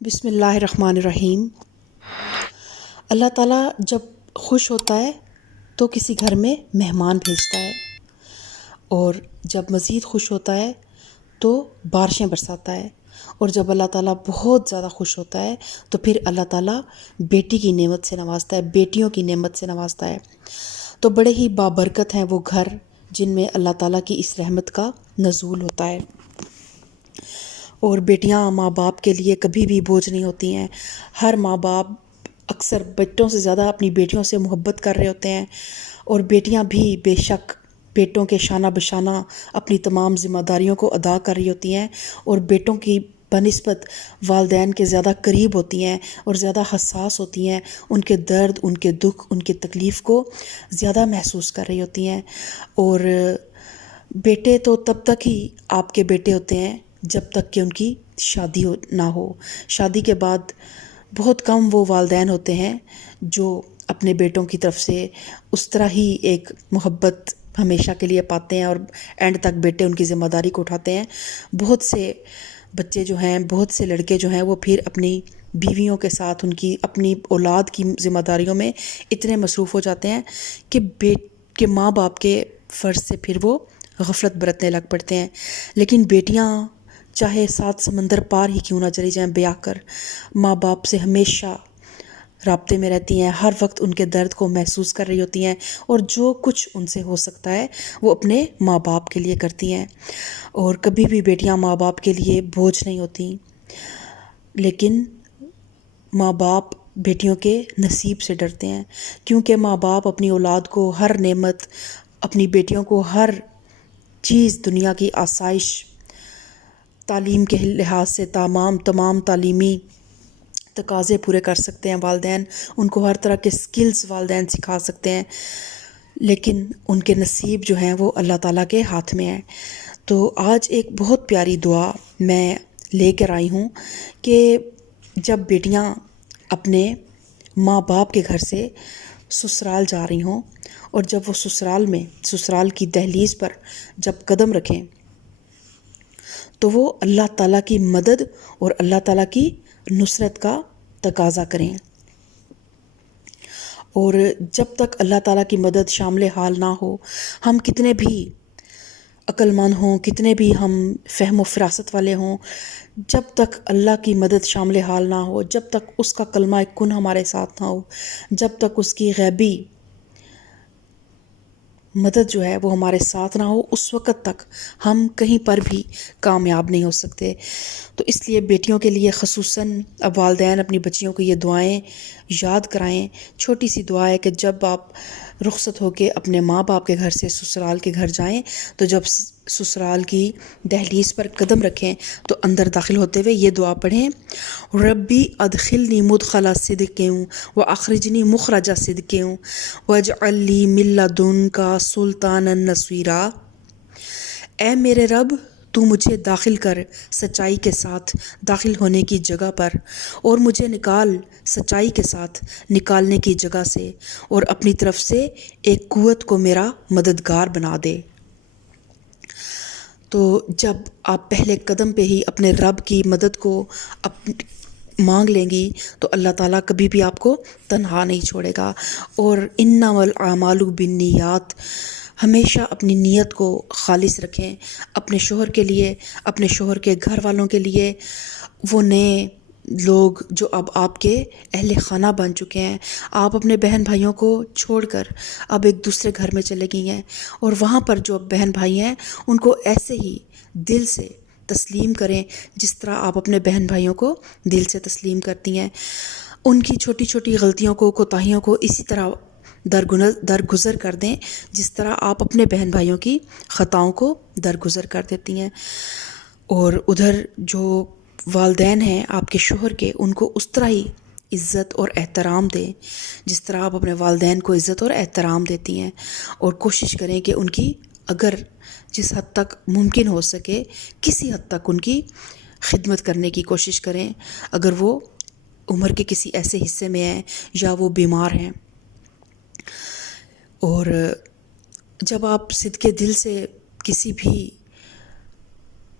بسم اللہ الرحمن الرحیم۔ اللہ تعالیٰ جب خوش ہوتا ہے تو کسی گھر میں مہمان بھیجتا ہے، اور جب مزید خوش ہوتا ہے تو بارشیں برساتا ہے، اور جب اللہ تعالیٰ بہت زیادہ خوش ہوتا ہے تو پھر اللہ تعالیٰ بیٹی کی نعمت سے نوازتا ہے، بیٹیوں کی نعمت سے نوازتا ہے۔ تو بڑے ہی بابرکت ہیں وہ گھر جن میں اللہ تعالیٰ کی اس رحمت کا نزول ہوتا ہے۔ اور بیٹیاں ماں باپ کے لیے کبھی بھی بوجھ نہیں ہوتی ہیں۔ ہر ماں باپ اکثر بیٹوں سے زیادہ اپنی بیٹیوں سے محبت کر رہے ہوتے ہیں، اور بیٹیاں بھی بے شک بیٹوں کے شانہ بشانہ اپنی تمام ذمہ داریوں کو ادا کر رہی ہوتی ہیں، اور بیٹوں کی بنسبت والدین کے زیادہ قریب ہوتی ہیں اور زیادہ حساس ہوتی ہیں، ان کے درد، ان کے دکھ، ان کی تکلیف کو زیادہ محسوس کر رہی ہوتی ہیں۔ اور بیٹے تو تب تک ہی آپ کے بیٹے ہوتے ہیں جب تک کہ ان کی شادی نہ ہو۔ شادی کے بعد بہت کم وہ والدین ہوتے ہیں جو اپنے بیٹوں کی طرف سے اس طرح ہی ایک محبت ہمیشہ کے لیے پاتے ہیں، اور اینڈ تک بیٹے ان کی ذمہ داری کو اٹھاتے ہیں۔ بہت سے بچے جو ہیں، بہت سے لڑکے جو ہیں، وہ پھر اپنی بیویوں کے ساتھ ان کی اپنی اولاد کی ذمہ داریوں میں اتنے مصروف ہو جاتے ہیں کہ ماں باپ کے فرض سے پھر وہ غفلت برتنے لگ پڑتے ہیں۔ لیکن بیٹیاں چاہے 7 سمندر پار ہی کیوں نہ چلی جائیں بیاہ کر، ماں باپ سے ہمیشہ رابطے میں رہتی ہیں، ہر وقت ان کے درد کو محسوس کر رہی ہوتی ہیں، اور جو کچھ ان سے ہو سکتا ہے وہ اپنے ماں باپ کے لیے کرتی ہیں۔ اور کبھی بھی بیٹیاں ماں باپ کے لیے بوجھ نہیں ہوتی، لیکن ماں باپ بیٹیوں کے نصیب سے ڈرتے ہیں، کیونکہ ماں باپ اپنی اولاد کو ہر نعمت، اپنی بیٹیوں کو ہر چیز، دنیا کی آسائش، تعلیم کے لحاظ سے تمام تعلیمی تقاضے پورے کر سکتے ہیں والدین، ان کو ہر طرح کے سکلز والدین سکھا سکتے ہیں، لیکن ان کے نصیب جو ہیں وہ اللہ تعالیٰ کے ہاتھ میں ہیں۔ تو آج ایک بہت پیاری دعا میں لے کر آئی ہوں کہ جب بیٹیاں اپنے ماں باپ کے گھر سے سسرال جا رہی ہوں، اور جب وہ سسرال کی دہلیز پر جب قدم رکھیں تو وہ اللہ تعالیٰ کی مدد اور اللہ تعالیٰ کی نصرت کا تقاضا کریں۔ اور جب تک اللہ تعالیٰ کی مدد شامل حال نہ ہو، ہم کتنے بھی عقل مند ہوں، کتنے بھی ہم فہم و فراست والے ہوں، جب تک اللہ کی مدد شامل حال نہ ہو، جب تک اس کا کلمہ کن ہمارے ساتھ نہ ہو، جب تک اس کی غیبی مدد جو ہے وہ ہمارے ساتھ نہ ہو، اس وقت تک ہم کہیں پر بھی کامیاب نہیں ہو سکتے۔ تو اس لیے بیٹیوں کے لیے خصوصاً اب والدین اپنی بچیوں کو یہ دعائیں یاد کرائیں۔ چھوٹی سی دعا ہے کہ جب آپ رخصت ہو کے اپنے ماں باپ کے گھر سے سسرال کے گھر جائیں، تو جب سسرال کی دہلیز پر قدم رکھیں تو اندر داخل ہوتے ہوئے یہ دعا پڑھیں: ربی ادخلنی مدخل صدق واخرجنی مخرج صدق واجعل لی من لدنک سلطانا نصیرا۔ اے میرے رب، تو مجھے داخل کر سچائی کے ساتھ داخل ہونے کی جگہ پر، اور مجھے نکال سچائی کے ساتھ نکالنے کی جگہ سے، اور اپنی طرف سے ایک قوت کو میرا مددگار بنا دے۔ تو جب آپ پہلے قدم پہ ہی اپنے رب کی مدد کو مانگ لیں گی تو اللہ تعالیٰ کبھی بھی آپ کو تنہا نہیں چھوڑے گا۔ اور انما الاعمال بالنیات، ہمیشہ اپنی نیت کو خالص رکھیں، اپنے شوہر کے لیے، اپنے شوہر کے گھر والوں کے لیے، وہ نئے لوگ جو اب آپ کے اہل خانہ بن چکے ہیں۔ آپ اپنے بہن بھائیوں کو چھوڑ کر اب ایک دوسرے گھر میں چلے گئی ہیں، اور وہاں پر جو بہن بھائی ہیں ان کو ایسے ہی دل سے تسلیم کریں جس طرح آپ اپنے بہن بھائیوں کو دل سے تسلیم کرتی ہیں۔ ان کی چھوٹی چھوٹی غلطیوں کو، کوتاہیوں کو اسی طرح درگزر کر دیں جس طرح آپ اپنے بہن بھائیوں کی خطاؤں کو درگزر کر دیتی ہیں۔ اور ادھر جو والدین ہیں آپ کے شوہر کے، ان کو اس طرح ہی عزت اور احترام دیں جس طرح آپ اپنے والدین کو عزت اور احترام دیتی ہیں، اور کوشش کریں کہ ان کی اگر جس حد تک ممکن ہو سکے کسی حد تک ان کی خدمت کرنے کی کوشش کریں، اگر وہ عمر کے کسی ایسے حصے میں ہیں یا وہ بیمار ہیں۔ اور جب آپ صدقے دل سے کسی بھی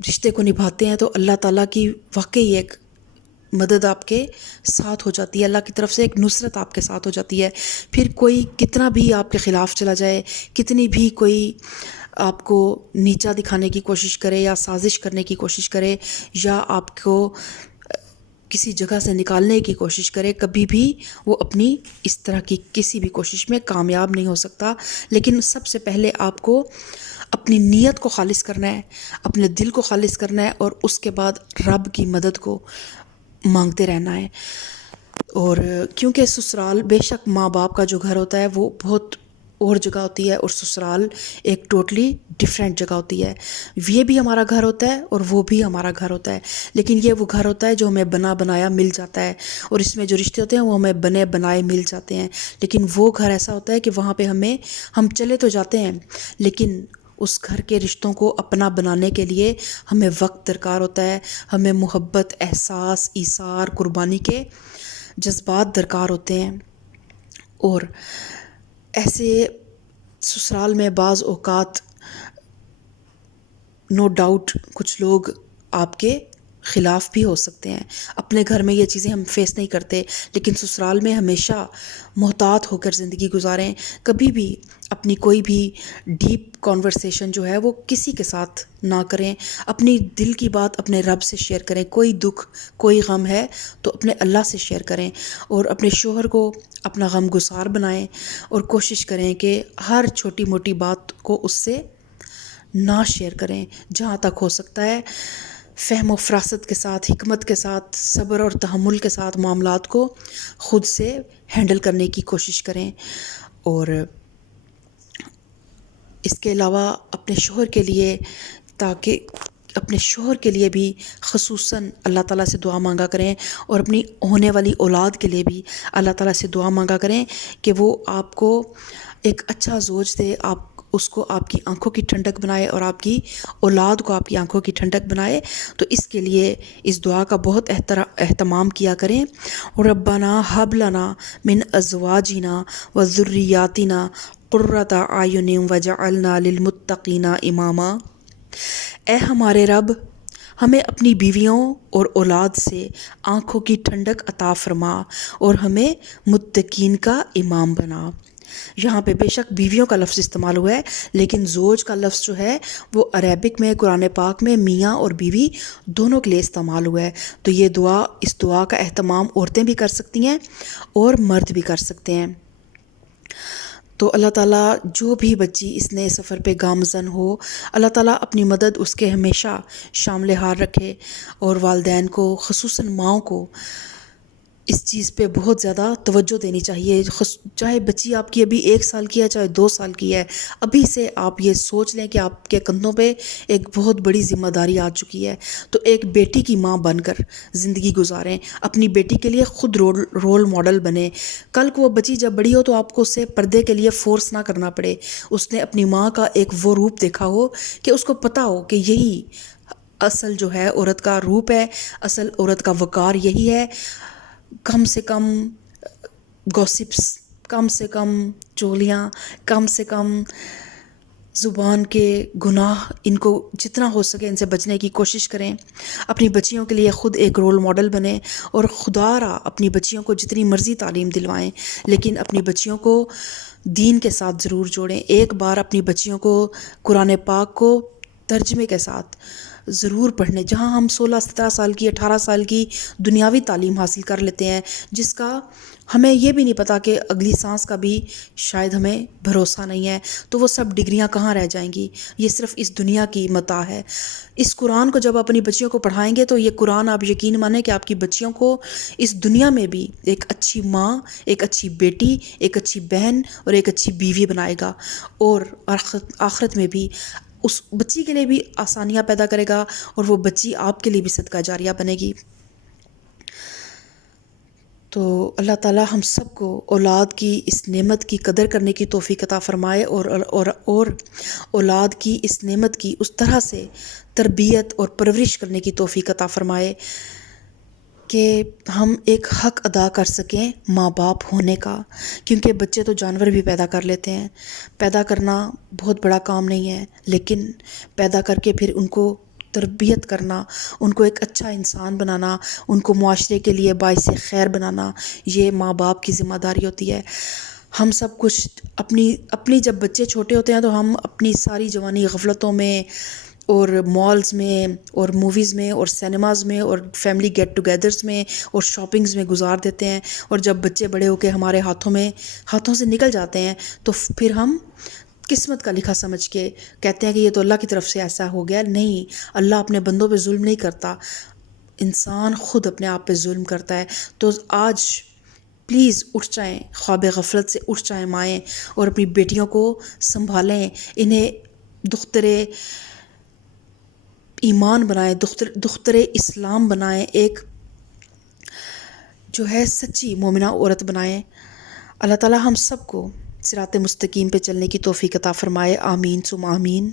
رشتے کو نبھاتے ہیں تو اللہ تعالیٰ کی واقعی ایک مدد آپ کے ساتھ ہو جاتی ہے، اللہ کی طرف سے ایک نصرت آپ کے ساتھ ہو جاتی ہے. پھر کوئی کتنا بھی آپ کے خلاف چلا جائے، کتنی بھی کوئی آپ کو نیچا دکھانے کی کوشش کرے یا سازش کرنے کی کوشش کرے یا آپ کو کسی جگہ سے نکالنے کی کوشش کرے، کبھی بھی وہ اپنی اس طرح کی کسی بھی کوشش میں کامیاب نہیں ہو سکتا. لیکن سب سے پہلے آپ کو اپنی نیت کو خالص کرنا ہے، اپنے دل کو خالص کرنا ہے، اور اس کے بعد رب کی مدد کو مانگتے رہنا ہے. اور کیونکہ سسرال بے شک ماں باپ کا جو گھر ہوتا ہے وہ بہت اور جگہ ہوتی ہے، اور سسرال ایک ٹوٹلی ڈفرینٹ جگہ ہوتی ہے. یہ بھی ہمارا گھر ہوتا ہے اور وہ بھی ہمارا گھر ہوتا ہے، لیکن یہ وہ گھر ہوتا ہے جو ہمیں بنا بنایا مل جاتا ہے، اور اس میں جو رشتے ہوتے ہیں وہ ہمیں بنے بنائے مل جاتے ہیں. لیکن وہ گھر ایسا ہوتا ہے کہ وہاں پہ ہم چلے تو جاتے ہیں، لیکن اس گھر کے رشتوں کو اپنا بنانے کے لیے ہمیں وقت درکار ہوتا ہے، ہمیں محبت، احساس، ایثار، قربانی کے جذبات درکار ہوتے ہیں. اور ایسے سسرال میں بعض اوقات نو ڈاؤٹ کچھ لوگ آپ کے خلاف بھی ہو سکتے ہیں. اپنے گھر میں یہ چیزیں ہم فیس نہیں کرتے، لیکن سسرال میں ہمیشہ محتاط ہو کر زندگی گزاریں. کبھی بھی اپنی کوئی بھی ڈیپ کانورسیشن جو ہے وہ کسی کے ساتھ نہ کریں. اپنی دل کی بات اپنے رب سے شیئر کریں. کوئی دکھ، کوئی غم ہے تو اپنے اللہ سے شیئر کریں، اور اپنے شوہر کو اپنا غم گسار بنائیں، اور کوشش کریں کہ ہر چھوٹی موٹی بات کو اس سے نہ شیئر کریں. جہاں تک ہو سکتا ہے فہم و فراست کے ساتھ، حکمت کے ساتھ، صبر اور تحمل کے ساتھ معاملات کو خود سے ہینڈل کرنے کی کوشش کریں. اور اس کے علاوہ اپنے شوہر کے لیے، تاکہ اپنے شوہر کے لیے بھی خصوصاً اللہ تعالیٰ سے دعا مانگا کریں، اور اپنی ہونے والی اولاد کے لیے بھی اللہ تعالیٰ سے دعا مانگا کریں کہ وہ آپ کو ایک اچھا زوج دے، آپ اس کو آپ کی آنکھوں کی ٹھنڈک بنائے، اور آپ کی اولاد کو آپ کی آنکھوں کی ٹھنڈک بنائے. تو اس کے لیے اس دعا کا بہت اہتمام کیا کریں. ربنا ہب لنا من ازواجنا و ذریاتنا قرۃ اعین وجعلنا للمتقین اماما. اے ہمارے رب، ہمیں اپنی بیویوں اور اولاد سے آنکھوں کی ٹھنڈک عطا فرما، اور ہمیں متقین کا امام بنا. یہاں پہ بے شک بیویوں کا لفظ استعمال ہوا ہے، لیکن زوج کا لفظ جو ہے وہ عربک میں، قرآن پاک میں میاں اور بیوی دونوں کے لیے استعمال ہوا ہے. تو یہ دعا، اس دعا کا اہتمام عورتیں بھی کر سکتی ہیں اور مرد بھی کر سکتے ہیں. تو اللہ تعالیٰ جو بھی بچی اس نئے سفر پہ گامزن ہو، اللہ تعالیٰ اپنی مدد اس کے ہمیشہ شامل حال رکھے. اور والدین کو، خصوصاً ماؤں کو، اس چیز پہ بہت زیادہ توجہ دینی چاہیے. چاہے بچی آپ کی ابھی 1 سال کی ہے، چاہے 2 سال کی ہے، ابھی سے آپ یہ سوچ لیں کہ آپ کے کندھوں پہ ایک بہت بڑی ذمہ داری آ چکی ہے. تو ایک بیٹی کی ماں بن کر زندگی گزاریں، اپنی بیٹی کے لیے خود رول ماڈل بنیں. کل کو وہ بچی جب بڑی ہو تو آپ کو اسے پردے کے لیے فورس نہ کرنا پڑے. اس نے اپنی ماں کا ایک وہ روپ دیکھا ہو کہ اس کو پتہ ہو کہ یہی اصل جو ہے عورت کا روپ ہے، اصل عورت کا وقار یہی ہے. کم سے کم گوسپس، کم سے کم چولیاں، کم سے کم زبان کے گناہ، ان کو جتنا ہو سکے ان سے بچنے کی کوشش کریں. اپنی بچیوں کے لیے خود ایک رول ماڈل بنیں، اور خدا را اپنی بچیوں کو جتنی مرضی تعلیم دلوائیں، لیکن اپنی بچیوں کو دین کے ساتھ ضرور جوڑیں. ایک بار اپنی بچیوں کو قرآن پاک کو ترجمے کے ساتھ ضرور پڑھنے. جہاں ہم 16-17 سال کی، 18 سال کی دنیاوی تعلیم حاصل کر لیتے ہیں، جس کا ہمیں یہ بھی نہیں پتا کہ اگلی سانس کا بھی شاید ہمیں بھروسہ نہیں ہے، تو وہ سب ڈگریاں کہاں رہ جائیں گی. یہ صرف اس دنیا کی متاع ہے. اس قرآن کو جب اپنی بچیوں کو پڑھائیں گے تو یہ قرآن آپ یقین مانیں کہ آپ کی بچیوں کو اس دنیا میں بھی ایک اچھی ماں، ایک اچھی بیٹی، ایک اچھی بہن اور ایک اچھی بیوی بنائے گا، اور آخرت میں بھی اس بچی کے لیے بھی آسانیاں پیدا کرے گا، اور وہ بچی آپ کے لیے بھی صدقہ جاریہ بنے گی. تو اللہ تعالیٰ ہم سب کو اولاد کی اس نعمت کی قدر کرنے کی توفیق عطا فرمائے، اور اولاد کی اس نعمت کی اس طرح سے تربیت اور پرورش کرنے کی توفیق عطا فرمائے کہ ہم ایک حق ادا کر سکیں ماں باپ ہونے کا. کیونکہ بچے تو جانور بھی پیدا کر لیتے ہیں، پیدا کرنا بہت بڑا کام نہیں ہے، لیکن پیدا کر کے پھر ان کو تربیت کرنا، ان کو ایک اچھا انسان بنانا، ان کو معاشرے کے لیے باعث خیر بنانا، یہ ماں باپ کی ذمہ داری ہوتی ہے۔ ہم سب کچھ اپنی جب بچے چھوٹے ہوتے ہیں تو ہم اپنی ساری جوانی غفلتوں میں اور مالز میں اور موویز میں اور سینماز میں اور فیملی گیٹ ٹوگیدرز میں اور شاپنگز میں گزار دیتے ہیں، اور جب بچے بڑے ہو کے ہمارے ہاتھوں سے نکل جاتے ہیں تو پھر ہم قسمت کا لکھا سمجھ کے کہتے ہیں کہ یہ تو اللہ کی طرف سے ایسا ہو گیا۔ نہیں، اللہ اپنے بندوں پہ ظلم نہیں کرتا، انسان خود اپنے آپ پہ ظلم کرتا ہے۔ تو آج پلیز اٹھ جائیں، خواب غفلت سے اٹھ جائیں مائیں، اور اپنی بیٹیوں کو سنبھالیں، انہیں دخترے ایمان بنائیں، دخترے اسلام بنائیں، ایک جو ہے سچی مومنہ عورت بنائیں۔ اللہ تعالی ہم سب کو صراط مستقیم پہ چلنے کی توفیق عطا فرمائے، آمین ثم آمین۔